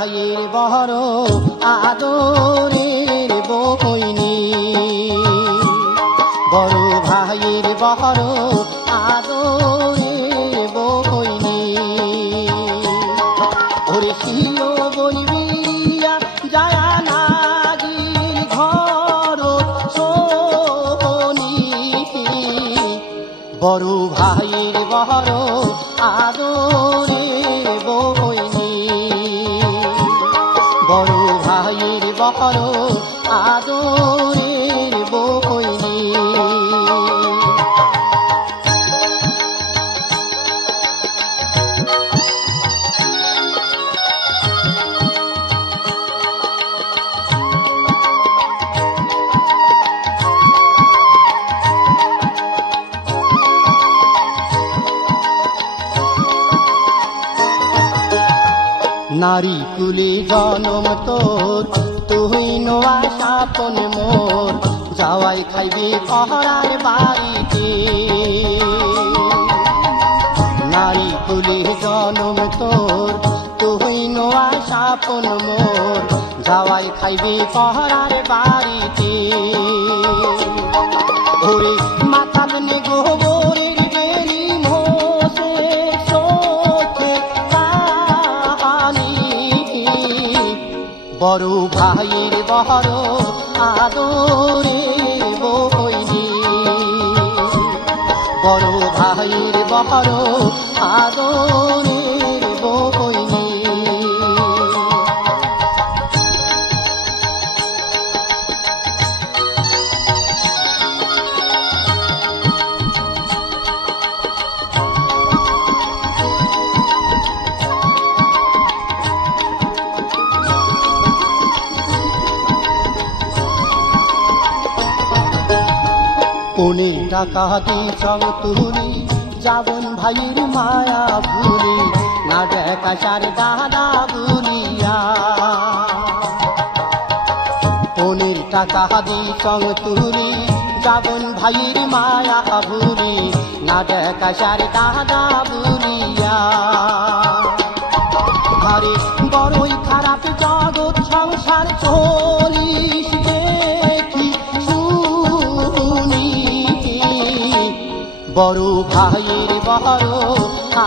ভাইয়ের বড় আদরের বইনি, বড় ভাইয়ের বড় আদরের বইনি। ওরে শিও বইবিয়া যায় নাগির ঘর শোনি, বড় ভাইয়ের বড় আদরের বইনি, বড় ভাইয়ের বড় আদরের বইনি। নারী কুলে জনম তোর, তুই নোয়া সাপন মোর, যাওয়াই খাইবি পহরার বাড়িতে। নারী কুলে জনম তোর, তুই নোয়া সাপন মোর, যাওয়াই খাইবি পহরার বাড়িতে। ওরে মাতাল নে গোবরের বেনি মোসে চোখে পানি, বড় ভাইয়ের বড় আদরের বইনি, বড় ভাইয়ের বড় আদরের বইনি। কোনে টাকা দিছং তুলি, যাবন ভাইয়ের মায়া ভুলি, না দেখা সার দাদা বলিয়া। কোনের টাকা দিছং তুলি, যাবন ভাইয়ের মায়া ভুলি, না দেখা সার দাদা বলিয়া। আরে বড়ই খারাপ জগৎ সংসার চলিস দেখি শুনি, বড় ভাইয়ের বড়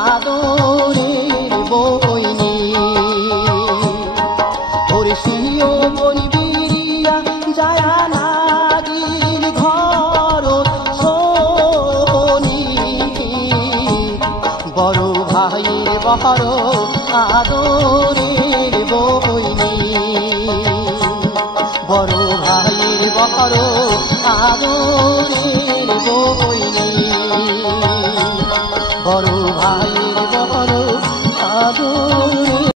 আদরের বইনি। ওরে শিও বইবিয়া যায় নাগির ঘর শোনি, বড় ভাইয়ের বড় আদরের বইনি, বড় ভাইয়ের বড় আদরের বইনি, বড় ভাই